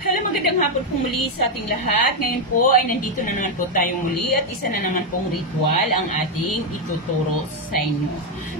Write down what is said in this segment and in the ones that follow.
Hello, magandang hapon po muli sa ating lahat. Ngayon po ay nandito na naman po tayong muli at isa na naman pong ritual ang ating ituturo sa inyo.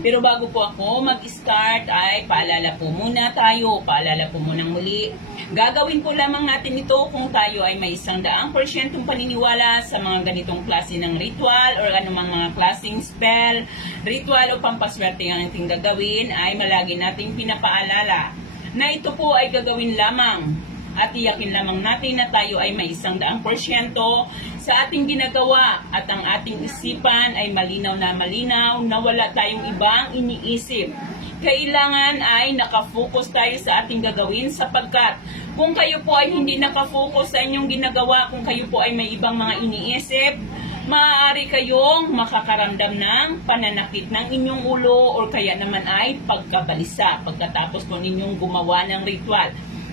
Pero bago po ako mag-start ay paalala po muna tayo, paalala po muna muli. Gagawin po lamang natin ito kung tayo ay may isang daang porsyentong paniniwala sa mga ganitong klase ng ritual or anumang mga klaseng spell, ritual o pampaswerte ang ating gagawin ay malagi nating pinapaalala na ito po ay gagawin lamang at iyakin lamang natin na tayo ay may isang daang porsyento sa ating ginagawa at ang ating isipan ay malinaw na malinaw na wala tayong ibang iniisip. Kailangan ay nakafocus tayo sa ating gagawin sapagkat kung kayo po ay hindi nakafocus sa inyong ginagawa, kung kayo po ay may ibang mga iniisip, maaari kayong makakaramdam ng pananakit ng inyong ulo o kaya naman ay pagkabalisa pagkatapos po ninyong gumawa ng ritual.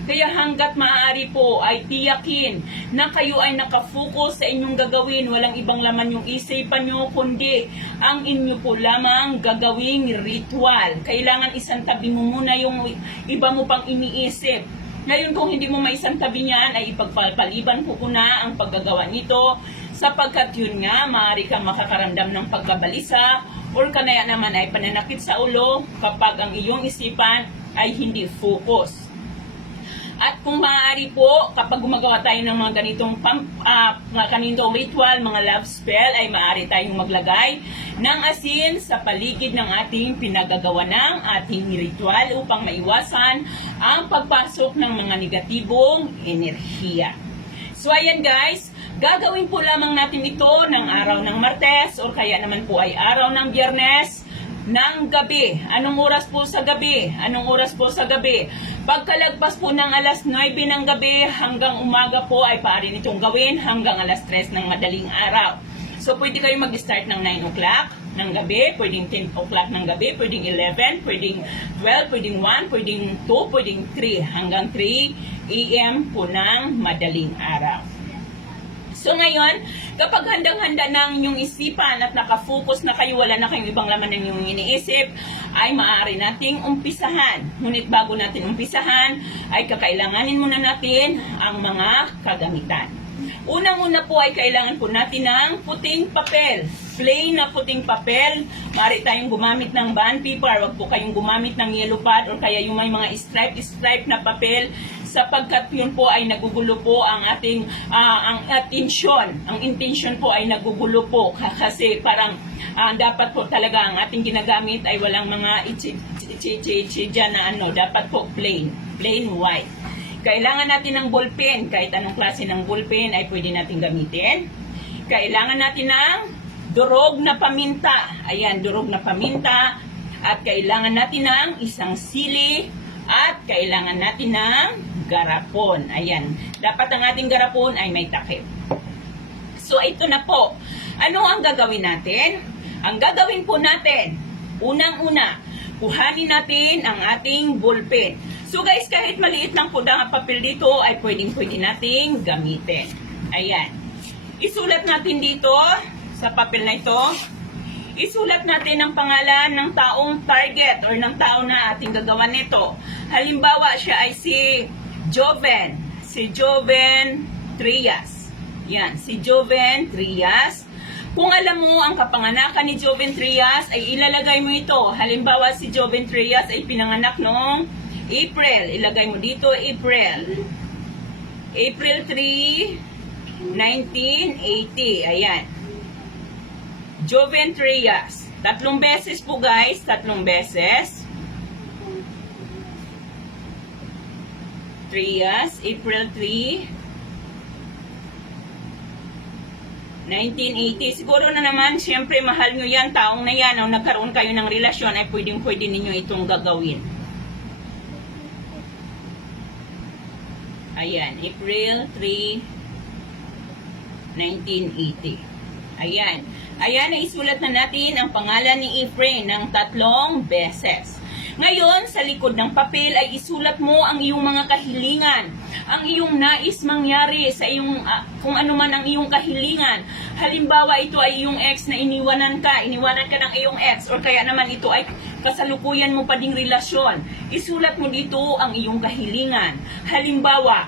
Kaya hanggat maaari po ay tiyakin na kayo ay nakafocus sa inyong gagawin. Walang ibang laman yung isipan nyo, kundi ang inyo po lamang gagawing ritual. Kailangan isang tabi mo muna yung iba mo pang iniisip. Ngayon kung hindi mo maisang tabi niyan, ay ipagpapaliban ko na ang paggagawa nito sapagkat yun nga, maaari kang makakaramdam ng pagkabalisa or kanaya naman ay pananakit sa ulo kapag ang iyong isipan ay hindi focus. At kung maaari po, kapag gumagawa tayo ng mga ganitong pam, ah, mga ganitong ritual, mga love spell, ay maaari tayong maglagay ng asin sa paligid ng ating pinagagawa ng ating ritual upang maiwasan ang pagpasok ng mga negatibong enerhiya. So ayan guys, gagawin po lamang natin ito ng araw ng Martes o kaya naman po ay araw ng Biyernes ng gabi. Anong oras po sa gabi? Anong oras po sa gabi? Pagkalagpas po ng alas 9 ng gabi hanggang umaga po ay paarin itong gawin hanggang alas 3 ng madaling araw. So pwede kayo mag-start ng 9 o'clock ng gabi, pwedeng 10 o'clock ng gabi, pwedeng 11, pwedeng 12, pwedeng 1, pwedeng 2, pwedeng 3, hanggang 3 a.m. po ng madaling araw. So ngayon, kapag handang-handa ng inyong isipan at nakafocus na kayo, wala na kayong ibang laman ng inyong iniisip, ay maaari nating umpisahan. Ngunit bago natin umpisahan, ay kakailanganin muna natin ang mga kagamitan. Unang-una po ay kailangan po natin ng puting papel. Plain na puting papel. Maaari tayong gumamit ng bond paper. Huwag po kayong gumamit ng yellow pad or kaya yung may mga stripe-stripe na papel sapagkat yun po ay nagugulo po ang ating ah, ang atensyon. Ang intention po ay nagugulo po Ka- kasi parang ah, dapat po talaga ang ating ginagamit ay walang mga itchi-itchi dyan na ano. Dapat po plain. Plain white. Kailangan natin ng ballpen. Kahit anong klase ng ballpen ay pwede natin gamitin. Kailangan natin ng durog na paminta. Ayan, durog na paminta. At kailangan natin ng isang sili. At kailangan natin ng garapon. Ayan. Dapat ang ating garapon ay may takip. So, ito na po. Ano ang gagawin natin? Ang gagawin po natin, unang-una, kuhanin natin ang ating ballpen. So guys, kahit maliit lang po ang papel dito, ay pwedeng-pwede nating gamitin. Ayan. Isulat natin dito, sa papel na ito, isulat natin ang pangalan ng taong target or ng tao na ating gagawan nito. Halimbawa, siya ay si Joven. Si Joven Trias. Yan, si Joven Trias. Kung alam mo ang kapanganakan ni Joven Trias, ay ilalagay mo ito. Halimbawa, si Joven Trias ay pinanganak noong April. Ilagay mo dito, April. April 3, 1980. Ayan. Joven Trias. Tatlong beses po guys, tatlong beses. Trias, April 3, 1980. Siguro na naman, siyempre mahal nyo yan, taong na yan, o nagkaroon kayo ng relasyon, ay pwedeng pwede ninyo itong gagawin. Ayan, April 3, 1980. Ayan. Ayan, naisulat na natin ang pangalan ni Efrain ng tatlong beses. Ngayon, sa likod ng papel ay isulat mo ang iyong mga kahilingan, ang iyong nais mangyari sa iyong, ah, kung ano man ang iyong kahilingan. Halimbawa, ito ay iyong ex na iniwanan ka, iniwanan ka ng iyong ex, or kaya naman ito ay kasalukuyan mo pa ding relasyon. Isulat mo dito ang iyong kahilingan. Halimbawa,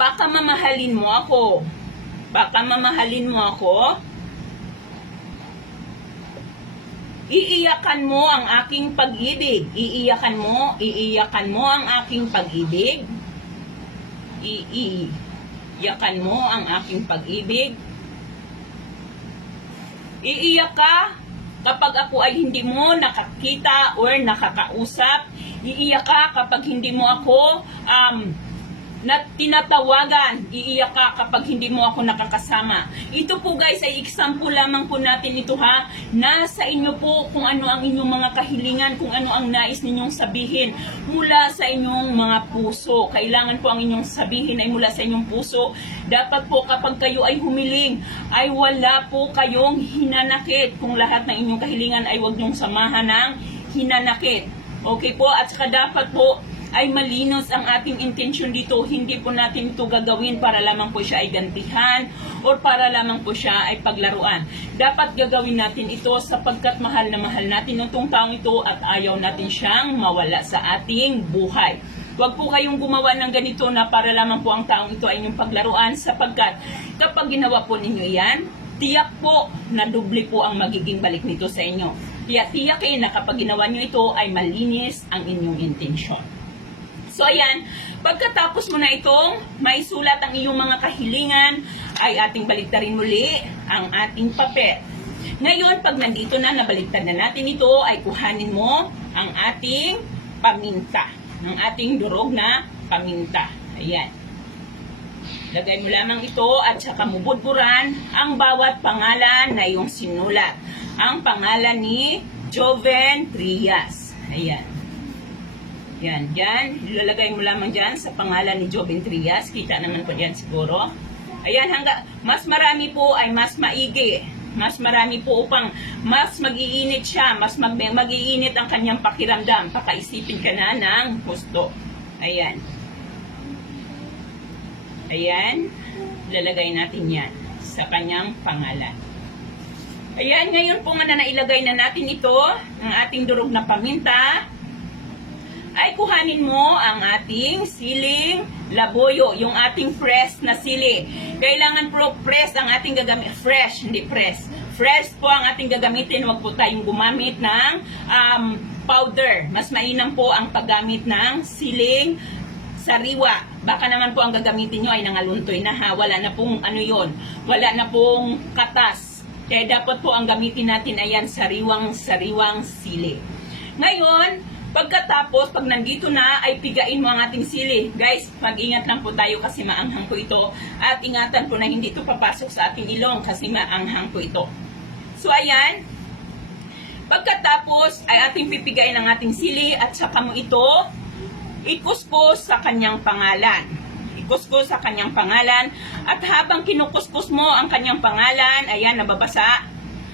baka mamahalin mo ako. Baka mamahalin mo ako. Iiyakan mo ang aking pag-ibig. Iiyakan mo, iiyakan mo ang aking pag-ibig. Iiyakan mo ang aking pag-ibig. Iiyak ka kapag ako ay hindi mo nakakita or nakakausap. Iiyak ka kapag hindi mo ako um, na tinatawagan. Iiyak ka kapag hindi mo ako nakakasama. Ito po guys ay example lamang po natin ito ha. Nasa inyo po kung ano ang inyong mga kahilingan, kung ano ang nais ninyong sabihin mula sa inyong mga puso. Kailangan po ang inyong sabihin ay mula sa inyong puso. Dapat po kapag kayo ay humiling, ay wala po kayong hinanakit. Kung lahat ng inyong kahilingan ay huwag niyong samahan ng hinanakit. Okay po? At saka dapat po ay malinos ang ating intensyon dito. Hindi po natin ito gagawin para lamang po siya ay gantihan or para lamang po siya ay paglaruan. Dapat gagawin natin ito sapagkat mahal na mahal natin itong taong ito at ayaw natin siyang mawala sa ating buhay. Huwag po kayong gumawa ng ganito na para lamang po ang taong ito ay inyong paglaruan sapagkat kapag ginawa po ninyo yan, tiyak po na doble po ang magiging balik nito sa inyo. Kaya tiyakin na kapag ginawa nyo ito ay malinis ang inyong intensyon. So ayan, pagkatapos mo na itong may sulat ang iyong mga kahilingan, ay ating baliktarin muli ang ating papel. Ngayon, pag nandito na, nabaliktad na natin ito, ay kuhanin mo ang ating paminta. Ang ating durog na paminta. Ayan. Lagay mo lamang ito at saka mubudburan ang bawat pangalan na iyong sinulat. Ang pangalan ni Joven Trias. Ayan. Yan, yan. Ilalagay mo lamang dyan sa pangalan ni Joven Trias. Kita naman po dyan siguro. Ayan, hangga, mas marami po ay mas maigi. Mas marami po upang mas mag-iinit siya, mas mag mag-iinit ang kanyang pakiramdam. Pakaisipin ka na ng gusto. Ayan. Ayan. Lalagay natin yan sa kanyang pangalan. Ayan, ngayon po nga na nailagay na natin ito, ang ating durog na paminta, ay kuhanin mo ang ating siling laboyo, yung ating fresh na sili. Kailangan po fresh ang ating gagamit, fresh, hindi press. Fresh po ang ating gagamitin, huwag po tayong gumamit ng um, powder. Mas mainam po ang paggamit ng siling sariwa. Baka naman po ang gagamitin nyo ay nangaluntoy na ha. Wala na pong ano yon, wala na pong katas. Kaya dapat po ang gamitin natin ayan sariwang sariwang sili. Ngayon, Pagkatapos, pag nandito na, ay pigain mo ang ating sili. Guys, mag-ingat lang po tayo kasi maanghang po ito. At ingatan po na hindi ito papasok sa ating ilong kasi maanghang po ito. So, ayan. Pagkatapos, ay ating pipigain ang ating sili at saka mo ito ikuskus sa kanyang pangalan. Ikuskus sa kanyang pangalan. At habang kinukuskus mo ang kanyang pangalan, ayan, nababasa,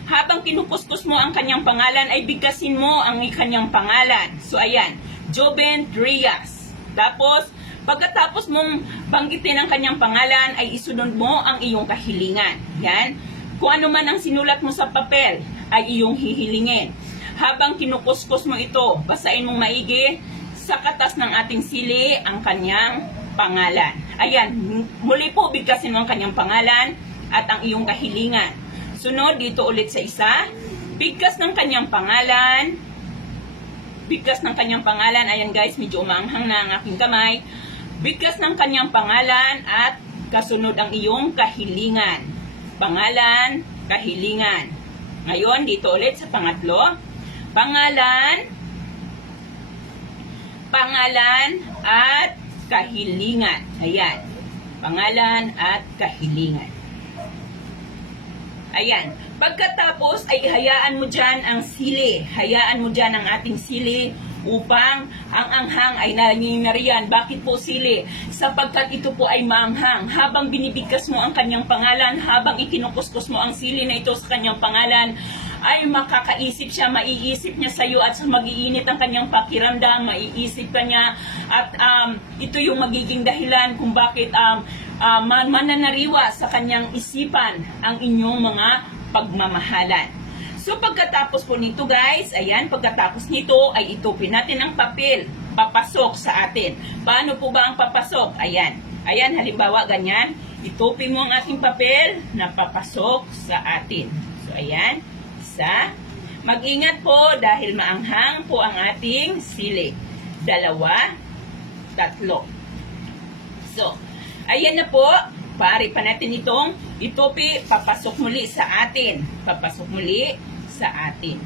habang kinukuskus mo ang kanyang pangalan, ay bigkasin mo ang kanyang pangalan. So, ayan, Joben Trias. Tapos, pagkatapos mong banggitin ang kanyang pangalan, ay isunod mo ang iyong kahilingan. Yan. Kung ano man ang sinulat mo sa papel, ay iyong hihilingin. Habang kinukuskus mo ito, basain mong maigi, sa katas ng ating sili ang kanyang pangalan. Ayan, muli po bigkasin mo ang kanyang pangalan at ang iyong kahilingan. Sunod, dito ulit sa isa. Bigkas ng kanyang pangalan. Bigkas ng kanyang pangalan. Ayan guys, medyo umanghang na ang aking kamay. Bigkas ng kanyang pangalan at kasunod ang iyong kahilingan. Pangalan, kahilingan. Ngayon, dito ulit sa pangatlo. Pangalan, pangalan at kahilingan. Ayan. Pangalan at kahilingan. Ayan. Pagkatapos ay hayaan mo dyan ang sili. Hayaan mo dyan ang ating sili upang ang anghang ay nanginariyan. Bakit po sili? Sapagkat ito po ay maanghang. Habang binibigkas mo ang kanyang pangalan, habang ikinukuskus mo ang sili na ito sa kanyang pangalan, ay makakaisip siya, maiisip niya sa iyo at magiinit ang kanyang pakiramdam, maiisip ka niya at um, ito yung magiging dahilan kung bakit um, uh, man mananariwa sa kanyang isipan ang inyong mga pagmamahalan. So pagkatapos po nito guys, ayan, pagkatapos nito ay itupin natin ang papel, papasok sa atin. Paano po ba ang papasok? Ayan, Ayan, halimbawa, ganyan. Itupi mo ang ating papel na papasok sa atin. So, ayan. Isa. Mag-ingat po dahil maanghang po ang ating sili. Dalawa. Tatlo. So, ayan na po. Pare pa natin itong itupi, papasok muli sa atin. Papasok muli sa atin.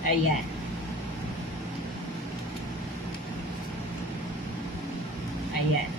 Ayan. Ayan.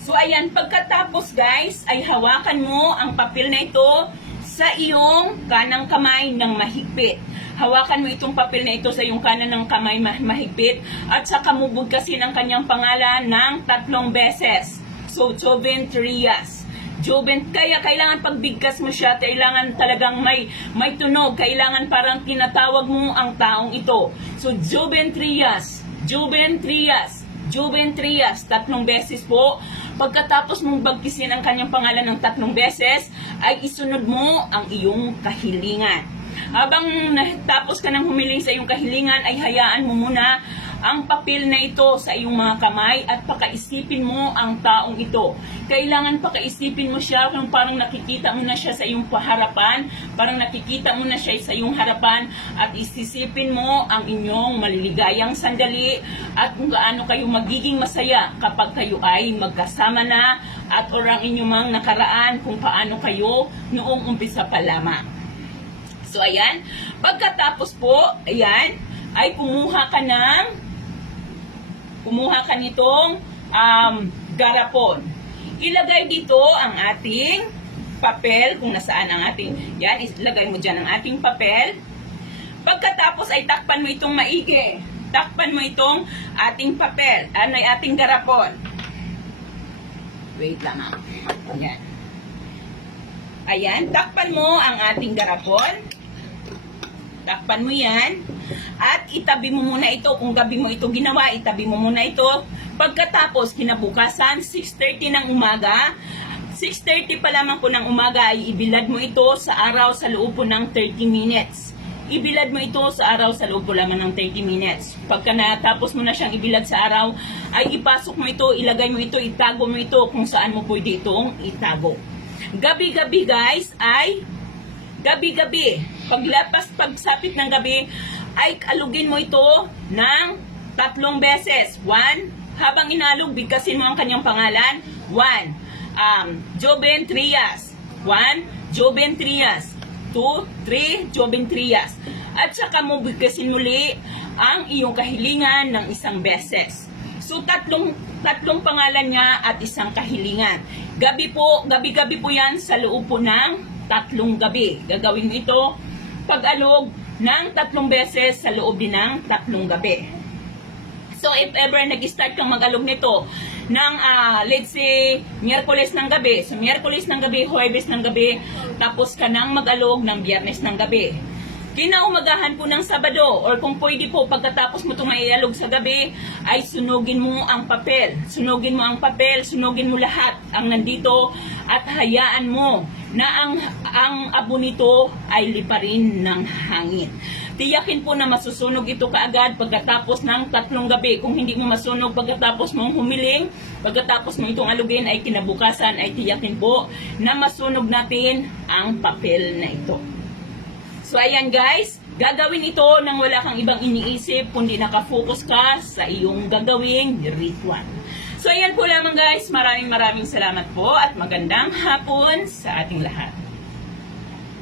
So, ayan, pagkatapos guys, ay hawakan mo ang papel na ito sa iyong kanang kamay ng mahigpit. Hawakan mo itong papel na ito sa iyong kanan ng kamay ma- mahigpit at saka mo bugkasin ang kanyang pangalan ng tatlong beses. So, Joven Trias. Joven, kaya kailangan pagbigkas mo siya, kailangan talagang may, may tunog, kailangan parang tinatawag mo ang taong ito. So, Joven Trias, Joven Trias, Joven Trias, tatlong beses po. Pagkatapos mong bagkisin ang kanyang pangalan ng tatlong beses, ay isunod mo ang iyong kahilingan. Habang natapos ka ng humiling sa iyong kahilingan, ay hayaan mo muna ang papel na ito sa iyong mga kamay at pakaisipin mo ang taong ito. Kailangan pakaisipin mo siya kung parang nakikita mo na siya sa iyong harapan, parang nakikita mo na siya sa iyong harapan at isisipin mo ang inyong maliligayang sandali at kung gaano kayo magiging masaya kapag kayo ay magkasama na at orang inyong mga nakaraan kung paano kayo noong umpisa pa lamang. So, ayan. Pagkatapos po, ayan, ay kumuha ka ng kumuha ka nitong um, garapon. Ilagay dito ang ating papel, kung nasaan ang ating, yan, ilagay mo dyan ang ating papel. Pagkatapos ay takpan mo itong maigi. Takpan mo itong ating papel, ano ay ating garapon. Wait lang ah. Ayan. Ayan, takpan mo ang ating garapon. Takpan mo yan. At itabi mo muna ito. Kung gabi mo ito ginawa, itabi mo muna ito. Pagkatapos, kinabukasan, 6.30 ng umaga. 6.30 pa lamang po ng umaga ay ibilad mo ito sa araw sa loob po ng 30 minutes. Ibilad mo ito sa araw sa loob po lamang ng 30 minutes. Pagka natapos mo na siyang ibilad sa araw, ay ipasok mo ito, ilagay mo ito, itago mo ito kung saan mo pwede itong itago. Gabi-gabi guys ay gabi-gabi. Paglapas, pagsapit ng gabi, ay alugin mo ito ng tatlong beses. One, habang inalog, bigkasin mo ang kanyang pangalan. One, um, Joben Trias. One, Joben Trias. Two, three, Joben Trias. At saka mo bigkasin muli ang iyong kahilingan ng isang beses. So tatlong tatlong pangalan niya at isang kahilingan. Gabi po, gabi-gabi po 'yan sa loob po ng tatlong gabi. Gagawin mo ito pag-alog ng tatlong beses sa loob din ng tatlong gabi. So if ever nag-start kang mag-alog nito ng ah, let's say Miyerkules ng gabi, so Miyerkules ng gabi, Huwebes ng gabi, tapos ka nang mag-alog ng Biyernes ng gabi. Kinaumagahan po ng Sabado or kung pwede po pagkatapos mo itong maialog sa gabi ay sunugin mo ang papel. Sunugin mo ang papel, sunugin mo lahat ang nandito at hayaan mo na ang, ang abo nito ay liparin ng hangin. Tiyakin po na masusunog ito kaagad pagkatapos ng tatlong gabi. Kung hindi mo masunog pagkatapos mong humiling, pagkatapos mo itong alugin ay kinabukasan ay tiyakin po na masunog natin ang papel na ito. So ayan guys, gagawin ito nang wala kang ibang iniisip kundi nakafocus ka sa iyong gagawing ritual. So ayan po lamang guys, maraming maraming salamat po at magandang hapon sa ating lahat.